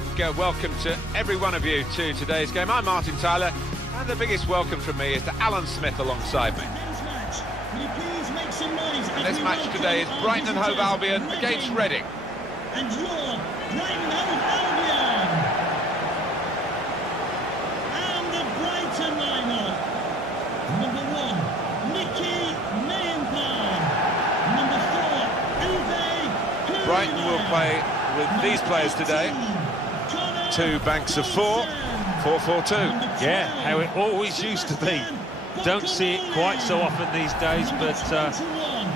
big welcome to every one of you to today's game. I'm Martin Tyler, and the biggest welcome from me is to Alan Smith alongside me. And this match today is Brighton and Hove Albion against Reading. And your Brighton Hove Albion. And the Brighton lineup. Number 1, Nicky Mayenthal. Number 4, Uwe. Brighton will play with these players today. 2 banks of 4, 4-4-2. Yeah, how it always used to be. Don't see it quite so often these days, but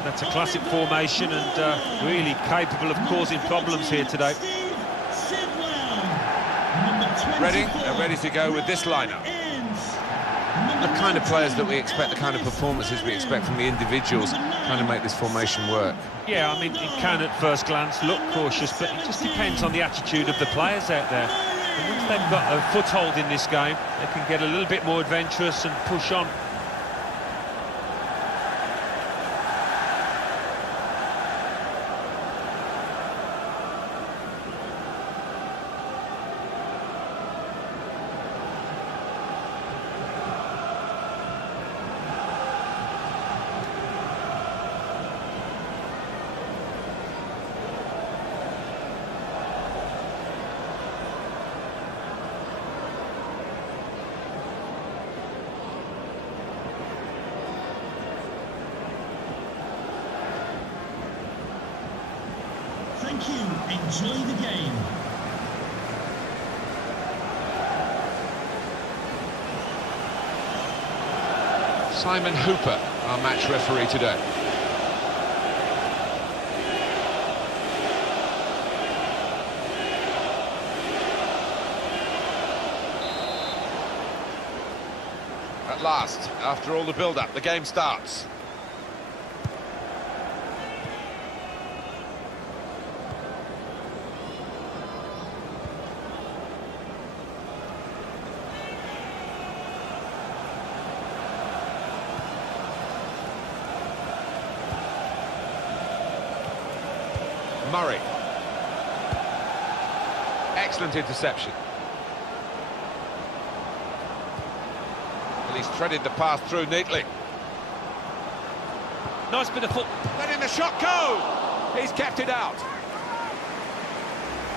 that's a classic formation and really capable of causing problems here today. Reading are ready to go with this lineup. The kind of players that we expect, the kind of performances we expect from the individuals, trying to make this formation work. Yeah, I mean, it can at first glance look cautious, but it just depends on the attitude of the players out there. And once they've got a foothold in this game, they can get a little bit more adventurous and push on. Thank you. Enjoy the game. Simon Hooper, our match referee today. At last, after all the build-up, the game starts. Murray. Excellent interception. Well, he's threaded the pass through neatly. Nice bit of foot. Letting the shot go! He's kept it out.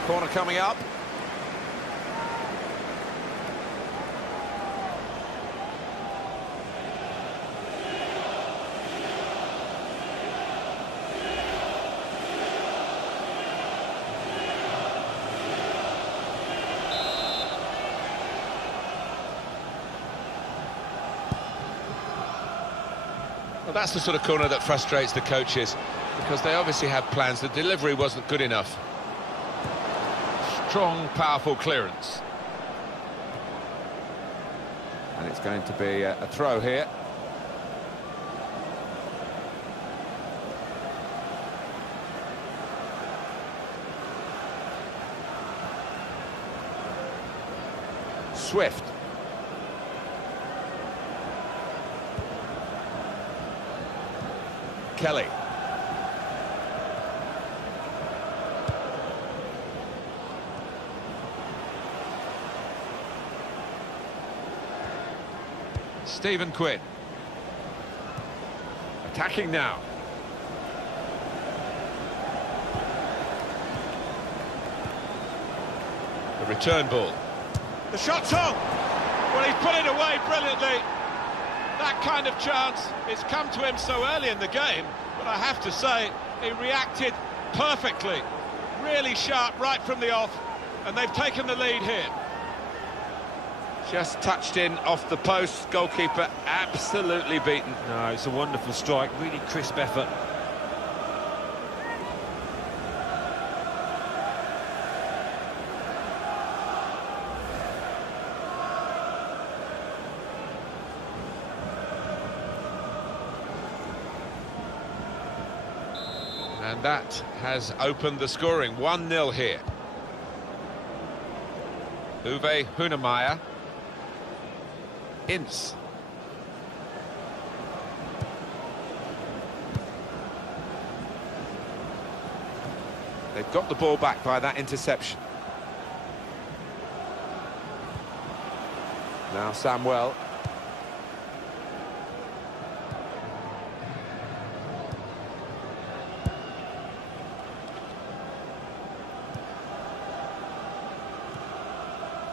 Corner coming up. Well, that's the sort of corner that frustrates the coaches, because they obviously had plans. The delivery wasn't good enough. Strong, powerful clearance. And it's going to be a throw here. Swift. Kelly. Stephen Quinn. Attacking now. The return ball. The shot's on! Well, he's put it away brilliantly. That kind of chance, it's come to him so early in the game, but I have to say, he reacted perfectly. Really sharp right from the off, and they've taken the lead here. Just touched in off the post, goalkeeper absolutely beaten. No, it's a wonderful strike, really crisp effort. And that has opened the scoring. 1-0 here. Uwe Hunemeyer. Ince. They've got the ball back by that interception. Now Samuel.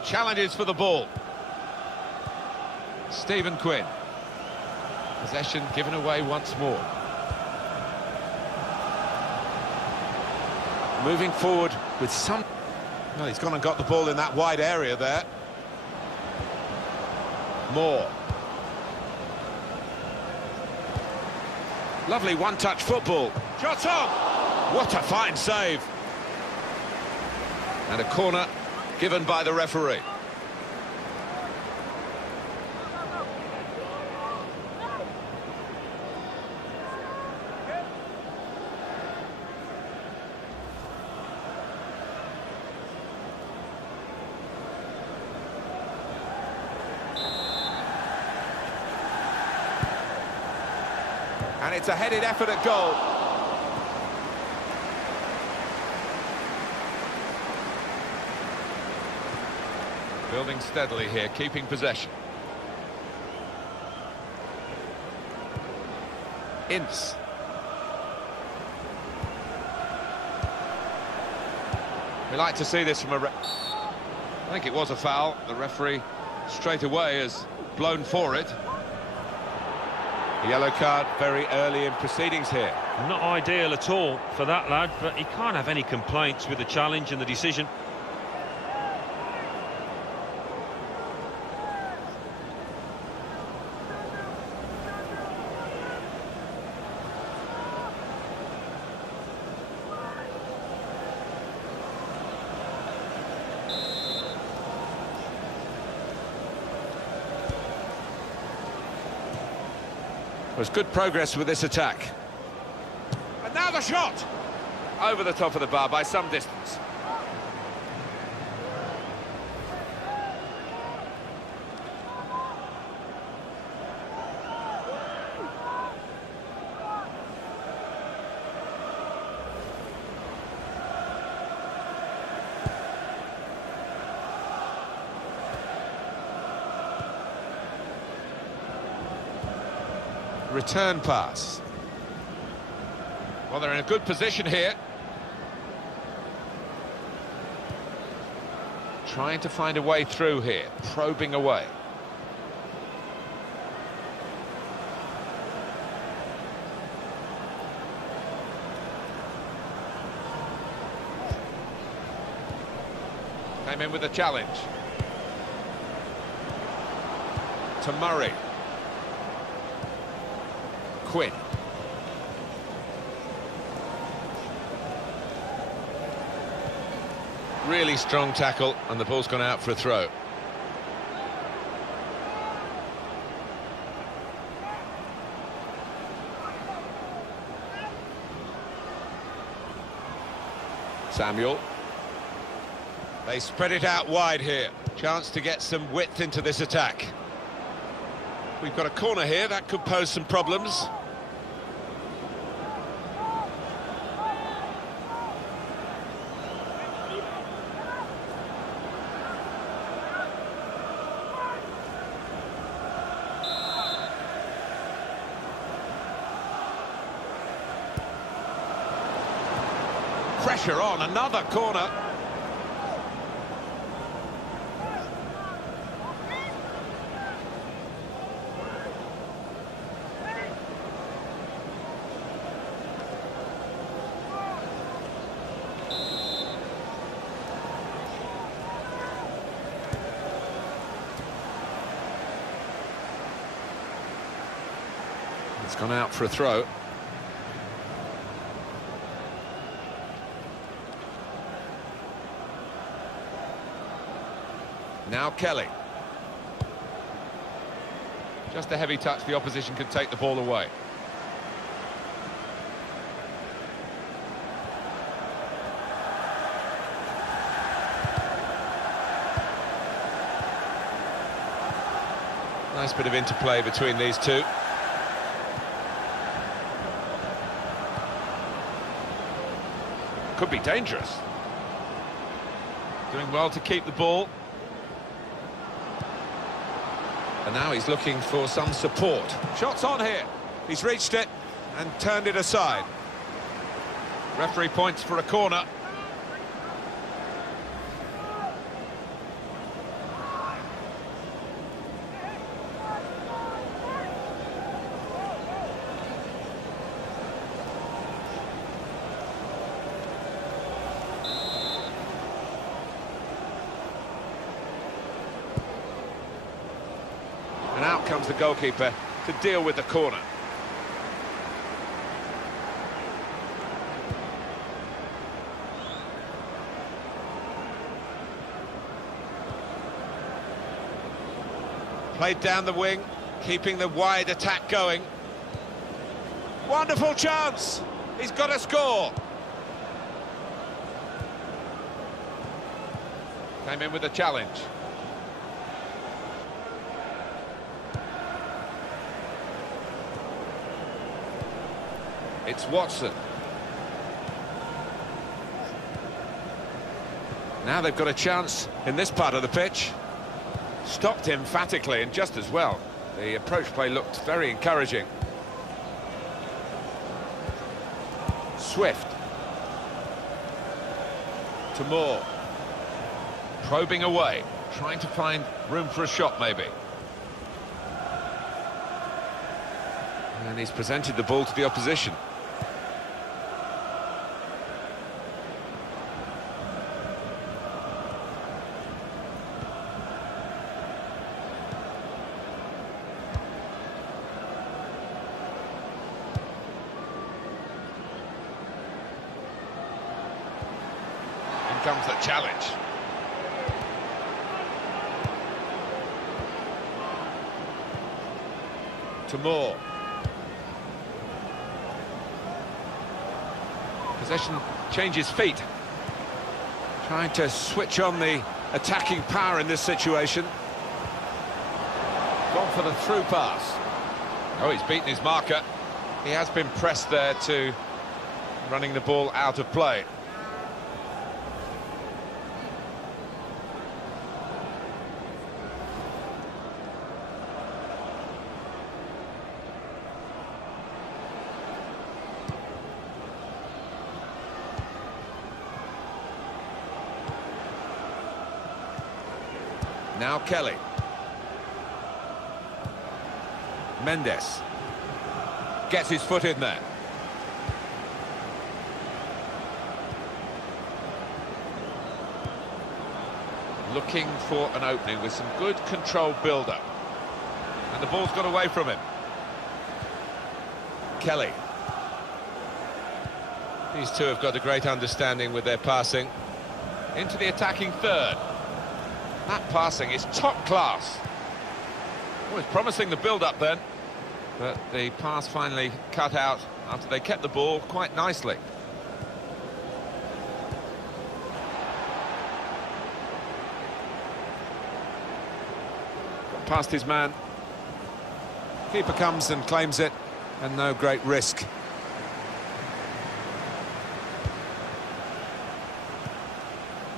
Challenges for the ball. Stephen Quinn. Possession given away once more. Moving forward with some... Well, he's gone and got the ball in that wide area there. Moore. Lovely one-touch football. Shot on! What a fine save. And a corner given by the referee. And it's a headed effort at goal. Building steadily here, keeping possession. Ince. We like to see this from I think it was a foul. The referee straight away has blown for it. Yellow card very early in proceedings here. Not ideal at all for that lad, but he can't have any complaints with the challenge and the decision. There's good progress with this attack. And now the shot! Over the top of the bar by some distance. Return pass. Well, they're in a good position here. Trying to find a way through here, probing away. Came in with a challenge. To Murray. Quinn. Really strong tackle, and the ball's gone out for a throw. Samuel. They spread it out wide here. Chance to get some width into this attack. We've got a corner here, that could pose some problems. Pressure on, another corner. It's gone out for a throw. Now Kelly. Just a heavy touch, the opposition can take the ball away. Nice bit of interplay between these two. Could be dangerous. Doing well to keep the ball. And now he's looking for some support. Shots on here. He's reached it and turned it aside. Referee points for a corner. And out comes the goalkeeper to deal with the corner. Played down the wing, keeping the wide attack going. Wonderful chance! He's got a score! Came in with a challenge. It's Watson. Now they've got a chance in this part of the pitch. Stopped emphatically and just as well. The approach play looked very encouraging. Swift. To Moore. Probing away, trying to find room for a shot maybe. And he's presented the ball to the opposition. Comes the challenge. To Moore. Possession changes feet. Trying to switch on the attacking power in this situation. Gone for the through pass. Oh, he's beaten his marker. He has been pressed there to running the ball out of play. Now Kelly. Mendes. Gets his foot in there. Looking for an opening with some good controlled build-up. And the ball's got away from him. Kelly. These two have got a great understanding with their passing. Into the attacking third. That passing is top class. Oh, it's promising the build-up then, but the pass finally cut out after they kept the ball quite nicely. Got past his man. Keeper comes and claims it, and no great risk.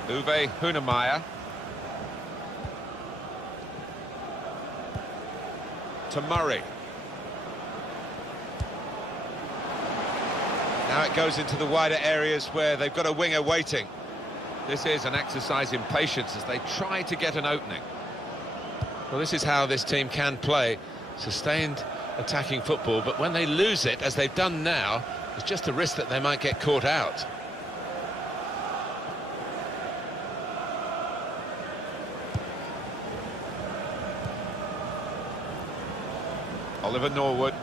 Uwe Hunemeyer. To Murray. Now it goes into the wider areas where they've got a winger waiting. This is an exercise in patience as they try to get an opening. Well, this is how this team can play. Sustained attacking football, but when they lose it, as they've done now, there's just a risk that they might get caught out. Oliver Norwood.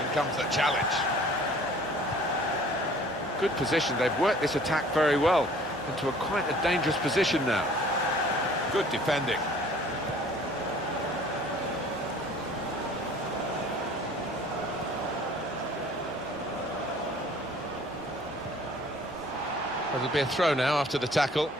In comes the challenge. Good position. They've worked this attack very well into quite a dangerous position now. Good defending. There'll be a throw now after the tackle.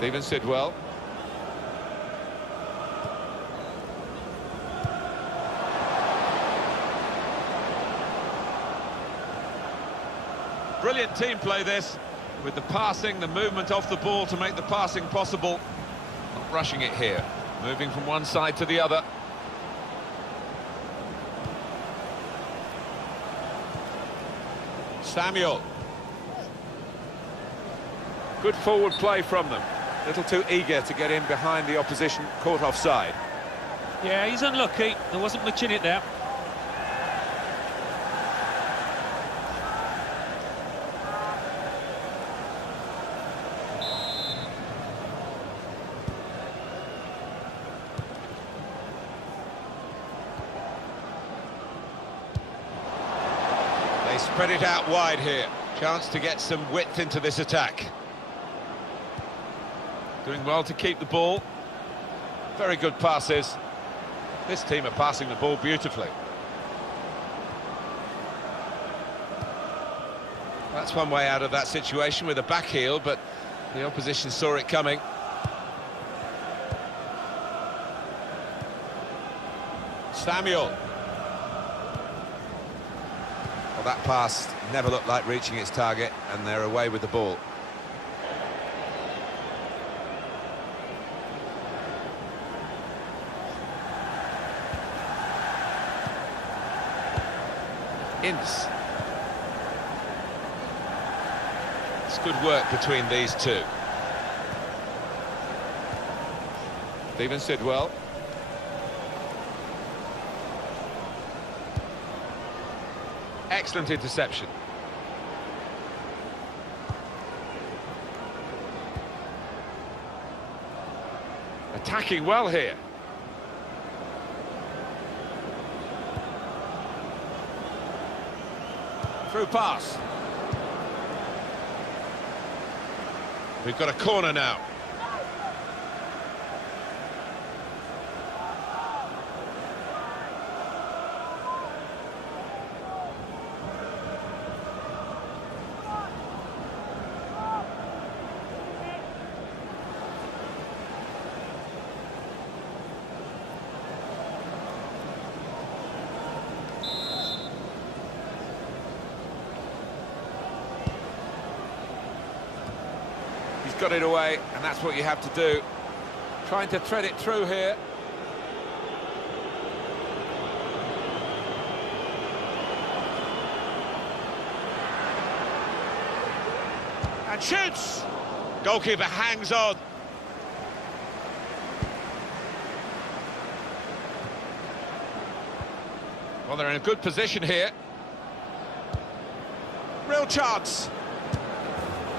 Steven Sidwell. Brilliant team play this, with the passing, the movement off the ball to make the passing possible. Not rushing it here, moving from one side to the other. Samuel. Good forward play from them. A little too eager to get in behind the opposition, caught offside. Yeah, he's unlucky. There wasn't much in it there. They spread it out wide here. Chance to get some width into this attack. Doing well to keep the ball. Very good passes. This team are passing the ball beautifully. That's one way out of that situation with a back heel, but the opposition saw it coming. Samuel. Well, that pass never looked like reaching its target, and they're away with the ball. Ince. It's good work between these two. Steven Sidwell. Excellent interception. Attacking well here. Through pass. We've got a corner now. Got it away, and that's what you have to do. Trying to thread it through here. And shoots! Goalkeeper hangs on. Well, they're in a good position here. Real chance.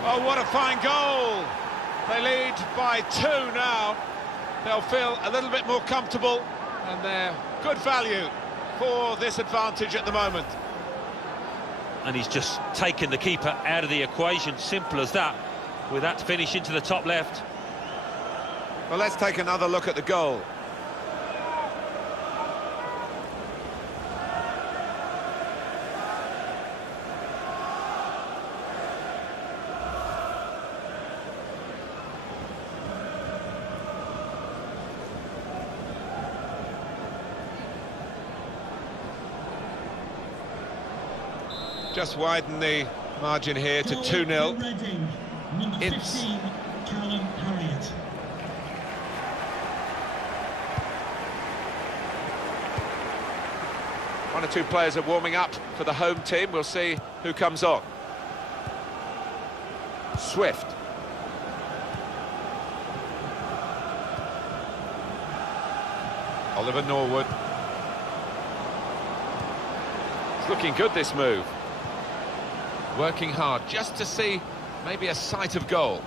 Oh, what a fine goal! They lead by 2 now. They'll feel a little bit more comfortable, and they're good value for this advantage at the moment. And he's just taken the keeper out of the equation, simple as that, with that finish into the top left. Well, let's take another look at the goal. Just widen the margin here to 2-0. Number 15, Callum Harriott. One or two players are warming up for the home team. We'll see who comes on. Swift. Oliver Norwood. It's looking good, this move. Working hard just to see maybe a sight of goal.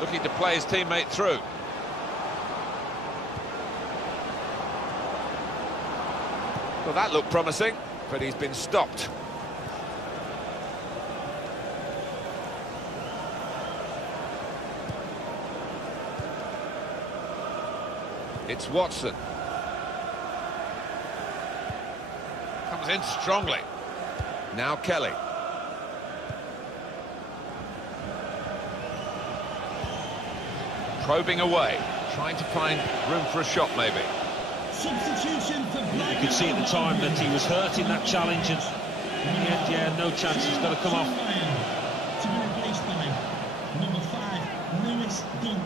Looking to play his teammate through. Well, that looked promising, but he's been stopped. It's Watson. Comes in strongly. Now Kelly. Probing away, trying to find room for a shot maybe. Substitution for Blackburn. You could see at the time that he was hurt in that challenge, and in the end, yeah, no chance, he's got to come off. To be replaced by number 5, Lewis Dunk.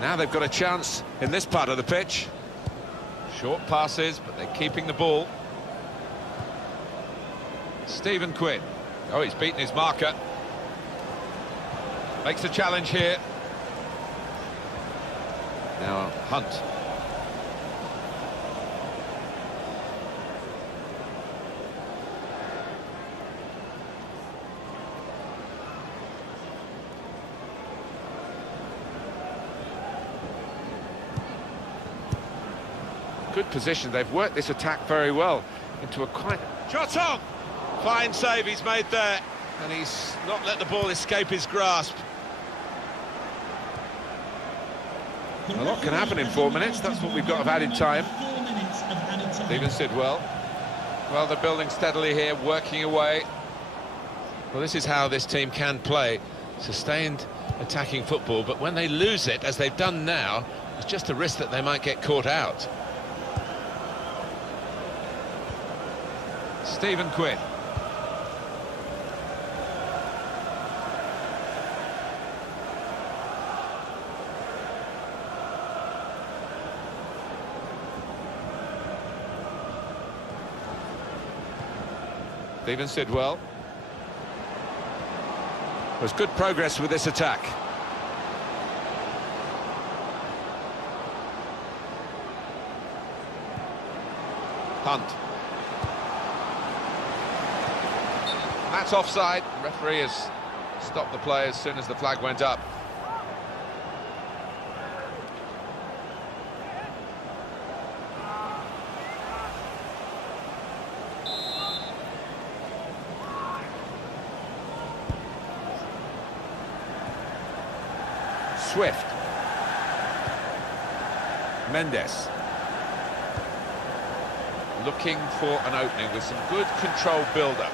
Now they've got a chance in this part of the pitch. Short passes, but they're keeping the ball. Stephen Quinn. Oh, he's beaten his marker. Makes a challenge here. Now Hunt. Good position. They've worked this attack very well into a quite... Shot on! Fine save he's made there, and he's not let the ball escape his grasp. A lot can happen in 4 minutes. That's what we've got of added time. 4 minutes of added time. Stephen Sidwell. Well, they're building steadily here, working away. Well, this is how this team can play. Sustained attacking football, but when they lose it, as they've done now, it's just a risk that they might get caught out. Stephen Quinn. Stephen Sidwell. There's good progress with this attack. Hunt. That's offside. The referee has stopped the play as soon as the flag went up. Swift. Mendes. Looking for an opening with some good control build-up.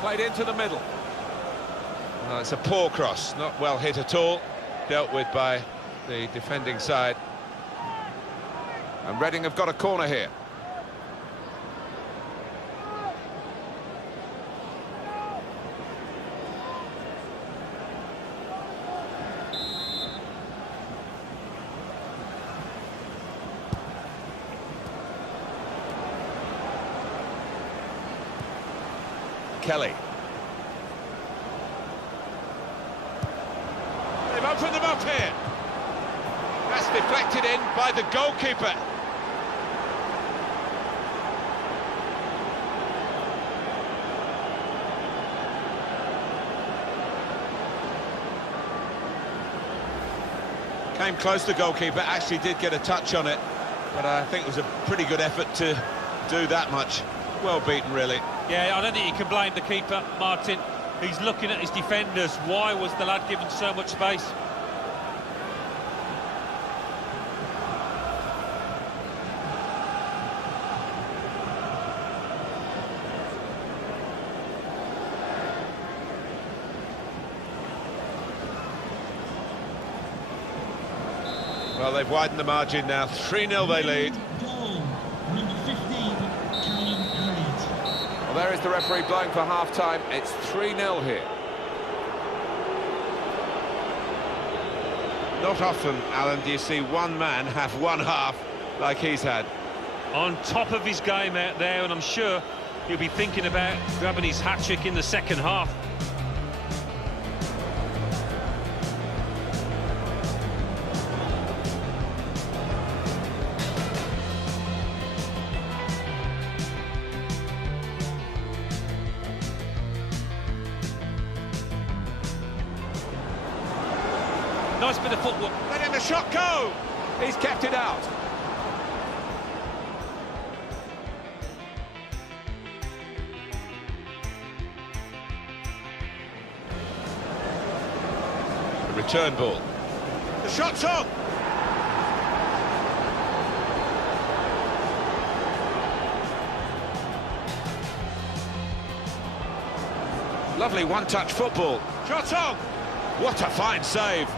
Played into the middle. Well, it's a poor cross, not well hit at all. Dealt with by the defending side. And Reading have got a corner here. Kelly. They've opened them up here. That's deflected in by the goalkeeper. Came close, the goalkeeper, actually did get a touch on it, but I think it was a pretty good effort to do that much. Well beaten, really. Yeah, I don't think you can blame the keeper, Martin. He's looking at his defenders. Why was the lad given so much space? Well, they've widened the margin now. 3-0 they lead. Goal, number 15, Callum Elliott. Well, there is the referee blowing for half-time. It's 3-0 here. Not often, Alan, do you see one man have one half like he's had. On top of his game out there, and I'm sure he'll be thinking about grabbing his hat-trick in the second half. Nice bit of footwork. Letting the shot go! He's kept it out. The return ball. The shot's on! Lovely one-touch football. Shot on! What a fine save.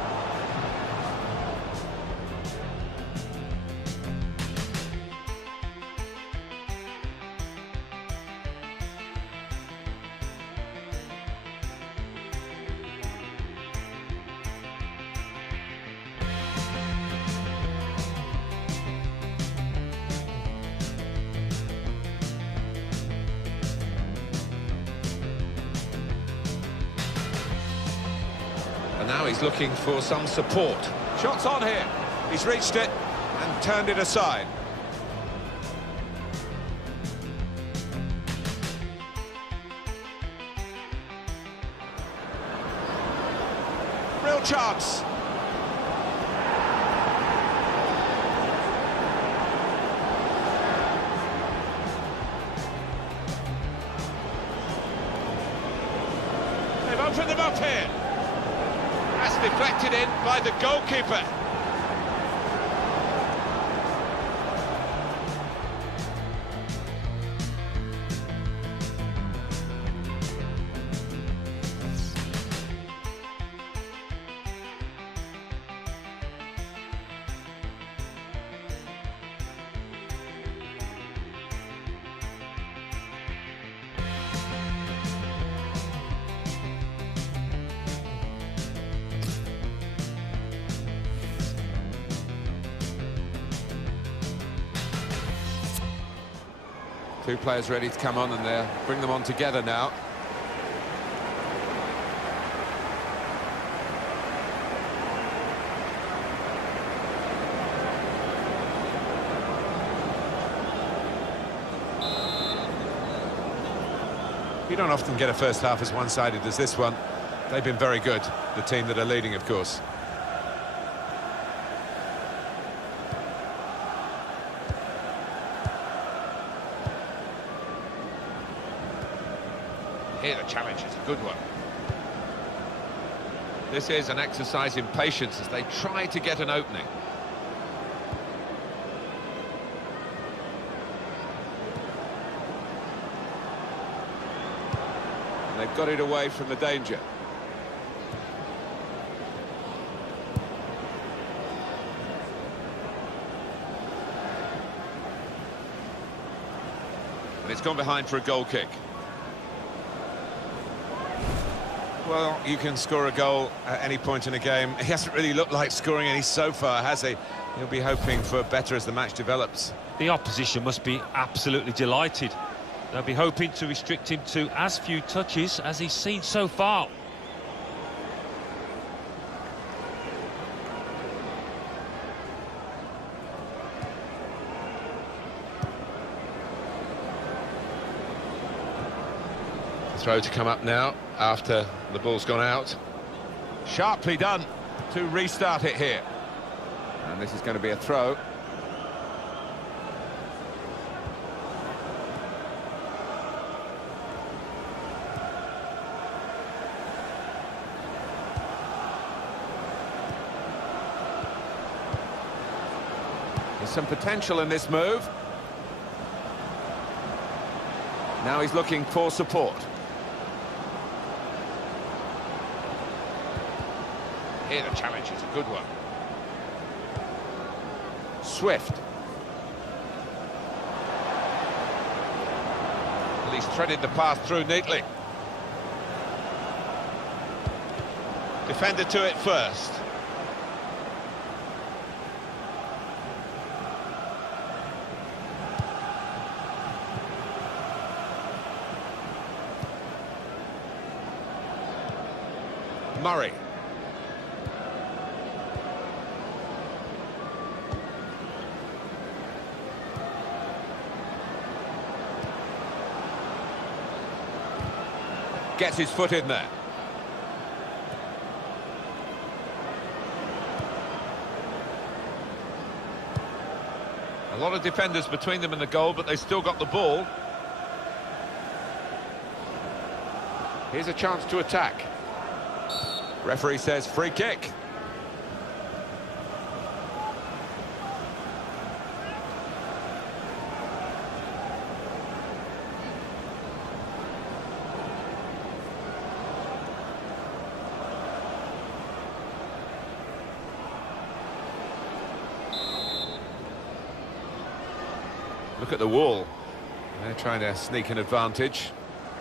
And now he's looking for some support. Shot's on here. He's reached it and turned it aside. Real chance. They've opened them up here. That's deflected in by the goalkeeper. Two players ready to come on, and they'll bring them on together now. You don't often get a first half as one-sided as this one. They've been very good, the team that are leading, of course. Here the challenge is a good one. This is an exercise in patience as they try to get an opening. And they've got it away from the danger. And it's gone behind for a goal kick. Well, you can score a goal at any point in a game. He hasn't really looked like scoring any so far, has he? He'll be hoping for better as the match develops. The opposition must be absolutely delighted. They'll be hoping to restrict him to as few touches as he's seen so far. Throw to come up now after the ball's gone out. Sharply done to restart it here. And this is going to be a throw. There's some potential in this move. Now he's looking for support. Here the challenge is a good one. Swift. Well, he's threaded the path through neatly. Defender to it first. Murray. Gets his foot in there. A lot of defenders between them and the goal, but they still got the ball. Here's a chance to attack. Referee says free kick. Look at the wall. They're trying to sneak an advantage.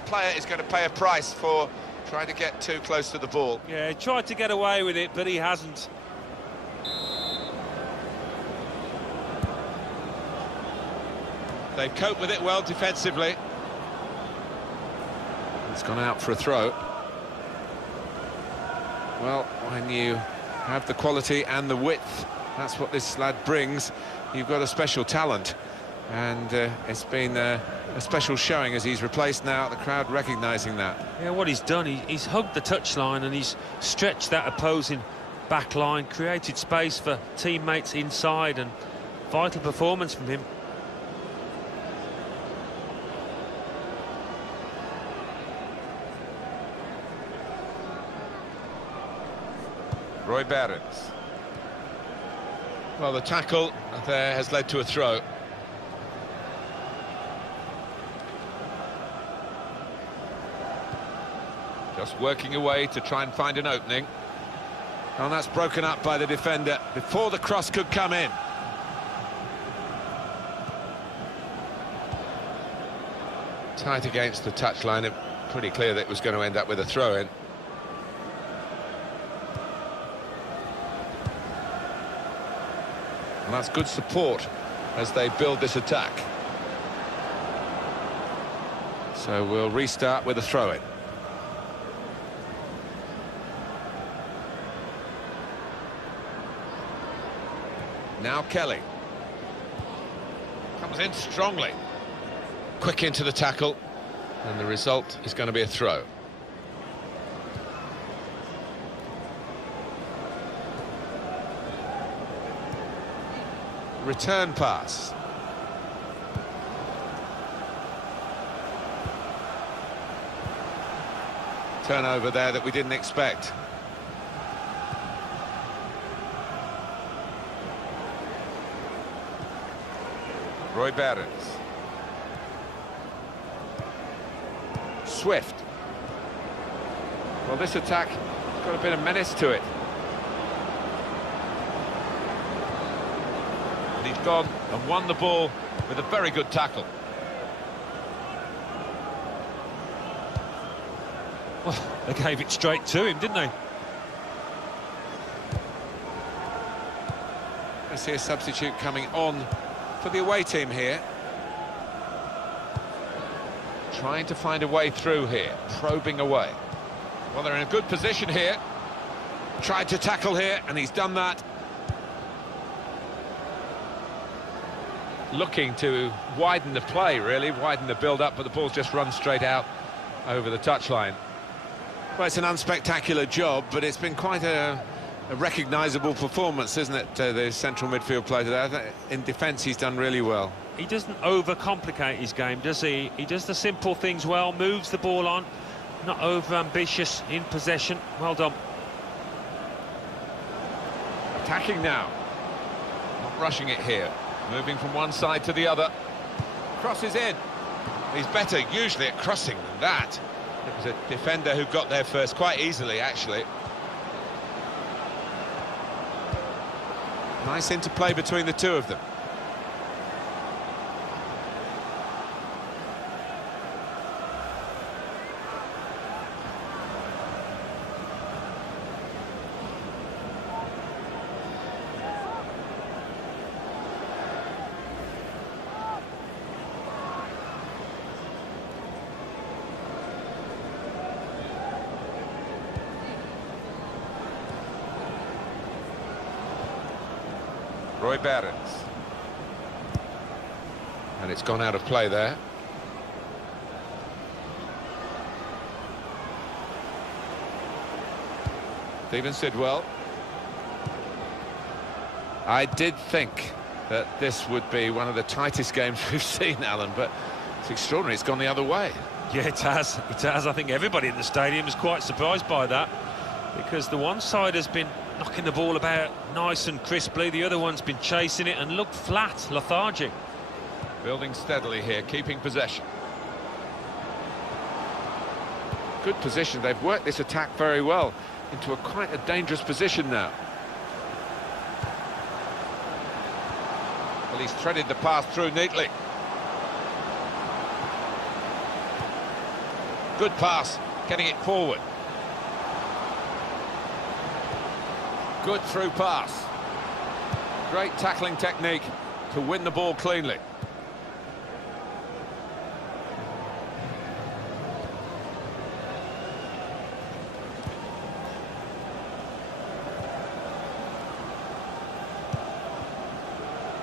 Player is going to pay a price for trying to get too close to the ball. Yeah, he tried to get away with it, but he hasn't. They've coped with it well defensively. It's gone out for a throw. Well, when you have the quality and the width, that's what this lad brings. You've got a special talent, and it's been a special showing as he's replaced now, the crowd recognising that. Yeah, what he's done, he's hugged the touchline and he's stretched that opposing back line, created space for teammates inside, and vital performance from him. Roy Barents. Well, the tackle there has led to a throw. Just working away to try and find an opening. And that's broken up by the defender before the cross could come in. Tight against the touchline, pretty clear that it was going to end up with a throw-in. And that's good support as they build this attack. So we'll restart with a throw-in. Now Kelly. Comes in strongly. Quick into the tackle, and the result is going to be a throw. Return pass. Turnover there that we didn't expect. Roy Barents. Swift. Well, this attack has got a bit of menace to it. And he's gone and won the ball with a very good tackle. Well, they gave it straight to him, didn't they? I see a substitute coming on for the away team here. Trying to find a way through here, probing away. Well, they're in a good position here. Tried to tackle here, and he's done that. Looking to widen the play, really, widen the build-up, but the ball's just run straight out over the touchline. Well, it's an unspectacular job, but it's been quite a recognisable performance, isn't it, the central midfield player today? In defence, he's done really well. He doesn't overcomplicate his game, does he? He does the simple things well, moves the ball on, not over-ambitious in possession. Well done. Attacking now. Not rushing it here. Moving from one side to the other. Crosses in. He's better usually at crossing than that. It was a defender who got there first, quite easily, actually. Nice interplay between the two of them. Roy Barents. And it's gone out of play there. Stephen Sidwell. I did think that this would be one of the tightest games we've seen, Alan, but it's extraordinary. It's gone the other way. Yeah, it has. It has. I think everybody in the stadium is quite surprised by that, because the one side has been knocking the ball about nice and crisply, the other one's been chasing it and looked flat, lethargic. Building steadily here, keeping possession. Good position. They've worked this attack very well into quite a dangerous position now. Well, he's threaded the pass through neatly. Good pass, getting it forward. Good through pass. Great tackling technique to win the ball cleanly.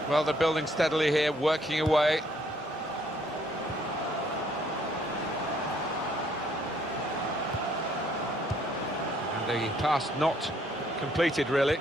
Well, they're building steadily here, working away. And the pass not completed, really.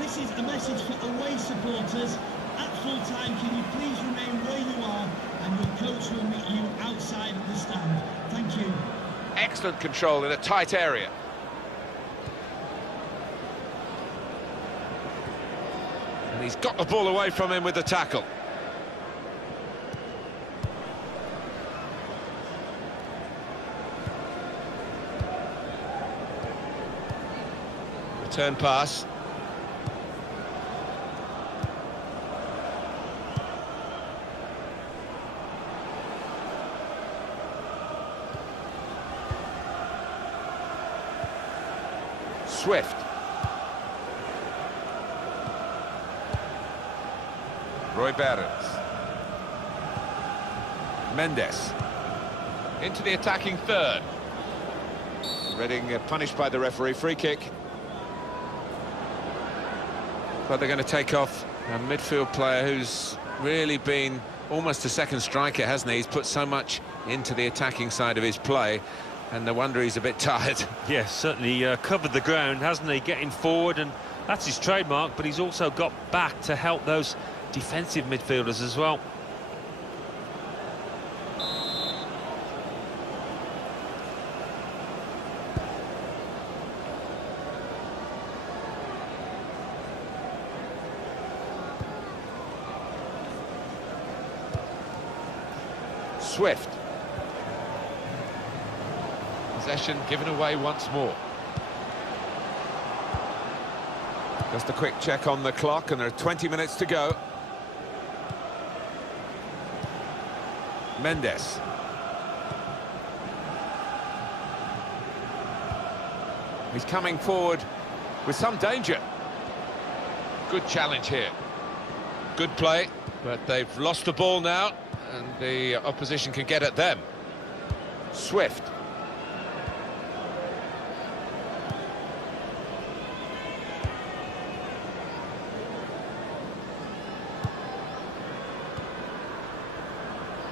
This is a message for away supporters. At full time, can you please remain where you are, and your coach will meet you outside of the stand. Thank you. Excellent control in a tight area. And he's got the ball away from him with the tackle. Return pass. Swift. Roy Barnes. Mendes. Into the attacking third. Reading punished by the referee. Free kick. But they're going to take off a midfield player who's really been almost a second striker, hasn't he? He's put so much into the attacking side of his play, and no wonder he's a bit tired. Yes, certainly covered the ground, hasn't he? Getting forward, and that's his trademark, but he's also got back to help those defensive midfielders as well. Swift. Possession given away once more. Just a quick check on the clock, and there are 20 minutes to go. Mendes. He's coming forward with some danger. Good challenge here. Good play, but they've lost the ball now, and the opposition can get at them. Swift.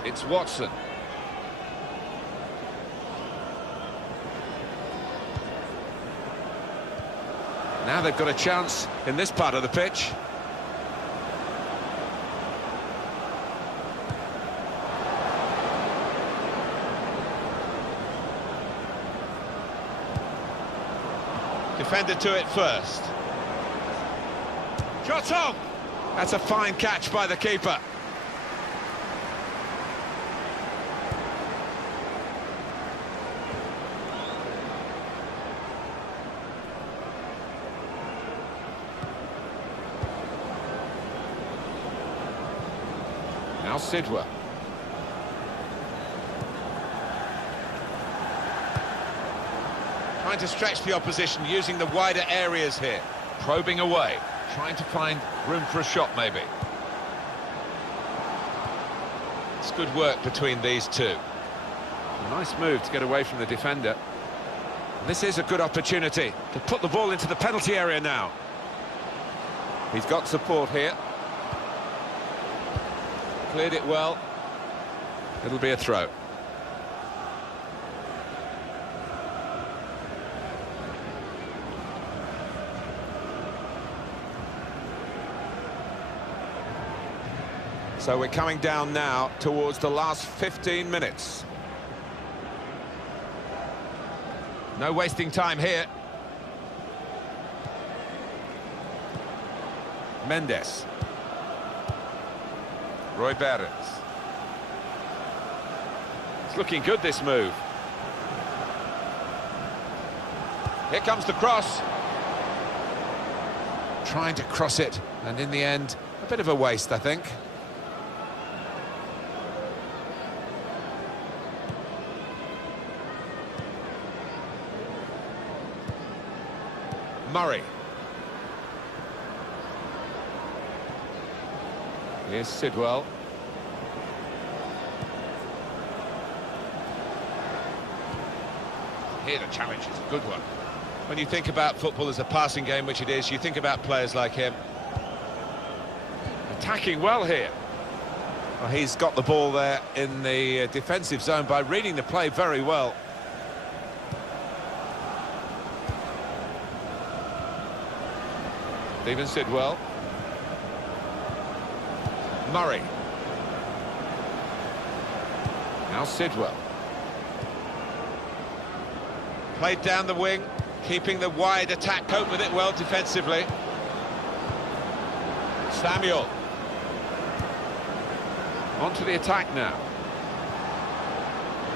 It's Watson. Now they've got a chance in this part of the pitch. Defender to it first. Shot on! That's a fine catch by the keeper. Now Sidwa. Trying to stretch the opposition, using the wider areas here. Probing away, trying to find room for a shot maybe. It's good work between these two. A nice move to get away from the defender. This is a good opportunity to put the ball into the penalty area now. He's got support here. Cleared it well. It'll be a throw. So we're coming down now towards the last 15 minutes. No wasting time here. Mendes. Roy Barnes. It's looking good, this move. Here comes the cross. trying to cross it, and in the end, a bit of a waste, I think. Murray. Here's Sidwell. Here the challenge is a good one. When you think about football as a passing game, which it is, you think about players like him. Attacking well here. Well, he's got the ball there in the defensive zone by reading the play very well. Steven Sidwell. Murray. Now Sidwell. Played down the wing, keeping the wide attack, cope with it well defensively. Samuel. On to the attack now.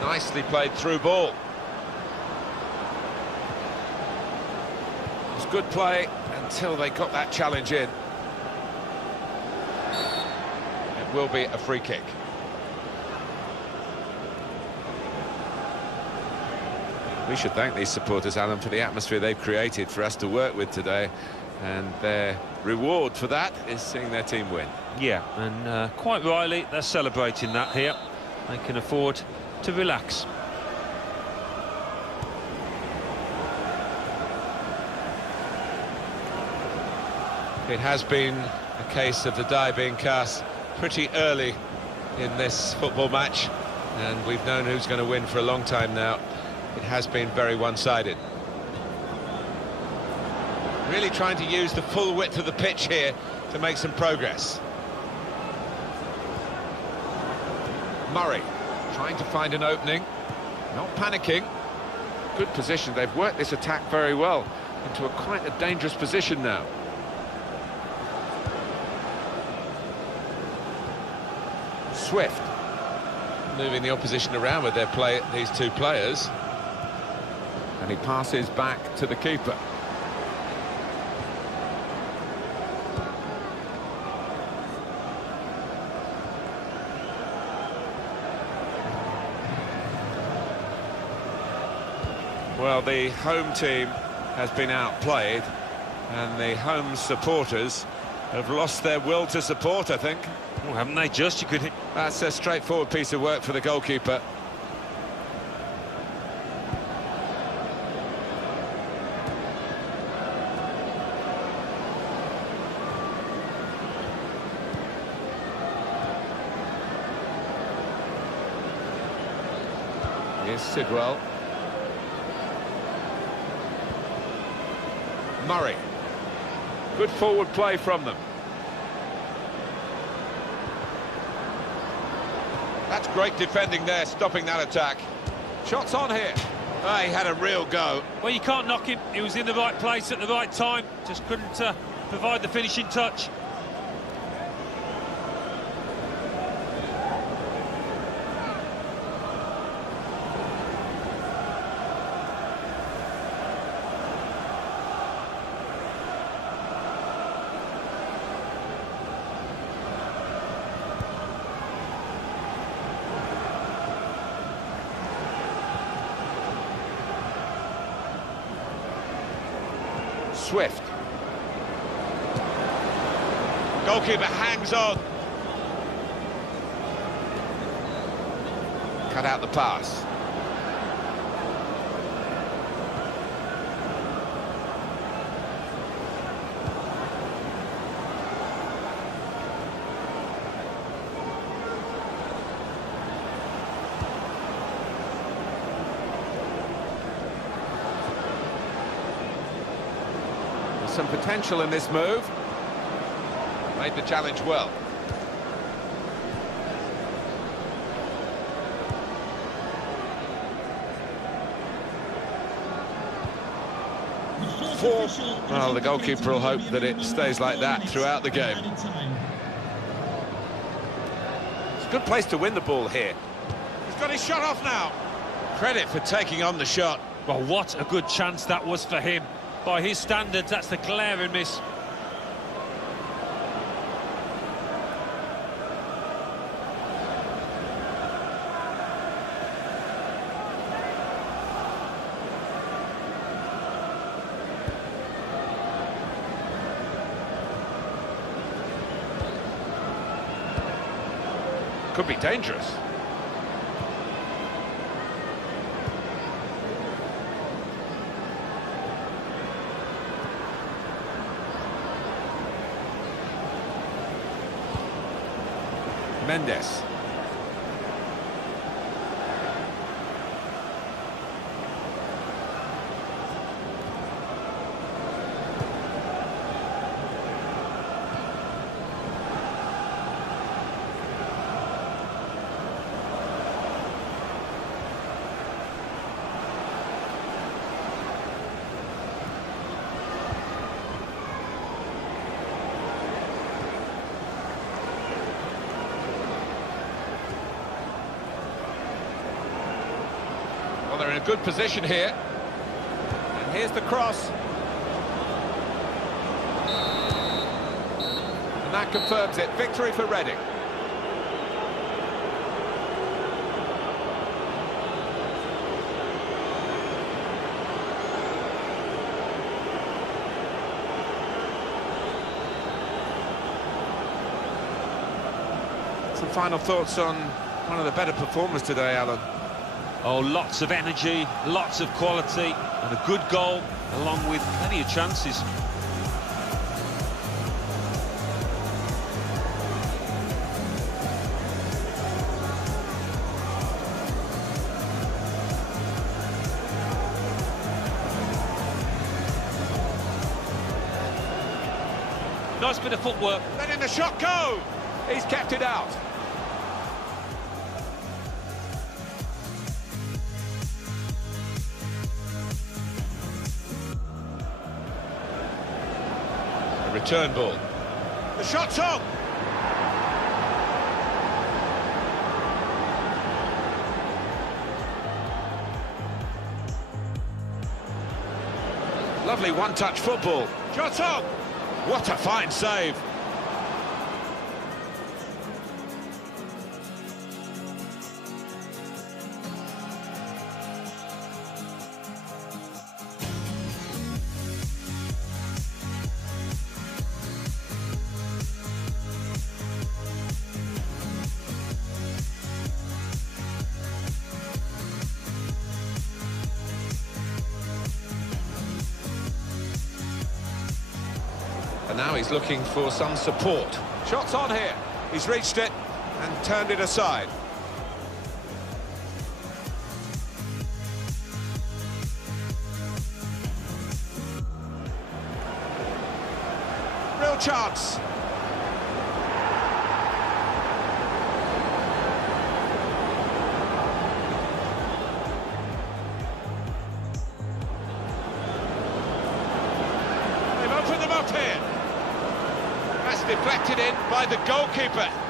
Nicely played through ball. It was good play until they got that challenge in. It will be a free kick. We should thank these supporters, Alan, for the atmosphere they've created for us to work with today, and their reward for that is seeing their team win. Yeah, and quite rightly, they're celebrating that here. They can afford to relax. It has been a case of the die being cast pretty early in this football match, and we've known who's going to win for a long time now. It has been very one-sided. Really trying to use the full width of the pitch here to make some progress. Murray trying to find an opening, not panicking. Good position. They've worked this attack very well into quite a dangerous position now. Swift moving the opposition around with their play, these two players. And he passes back to the keeper. Well, the home team has been outplayed, and the home supporters have lost their will to support, I think. Well, haven't they just? You could... That's a straightforward piece of work for the goalkeeper. Here's Sidwell. Murray. Good forward play from them. That's great defending there, stopping that attack. Shots on here. Oh, he had a real go. Well, you can't knock him. He was in the right place at the right time. Just couldn't provide the finishing touch. Swift. Goalkeeper hangs on. Cut out the pass. Some potential in this move. Made the challenge well. Well, the goalkeeper will hope that it stays like that throughout the game. It's a good place to win the ball here. He's got his shot off now. Credit for taking on the shot. Well, what a good chance that was for him. By his standards, that's the glaring miss. Could be dangerous. Mendes. Well, they're in a good position here. And here's the cross. And that confirms it. Victory for Reading. Some final thoughts on one of the better performers today, Alan. Oh, lots of energy, lots of quality, and a good goal, along with plenty of chances. Nice bit of footwork. Letting the shot go. He's kept it out. Return ball. The shot's on. Lovely one-touch football. Shot's on. What a fine save. And now he's looking for some support. Shots on here. He's reached it and turned it aside. Real chance. They've opened them up here. That's deflected in by the goalkeeper.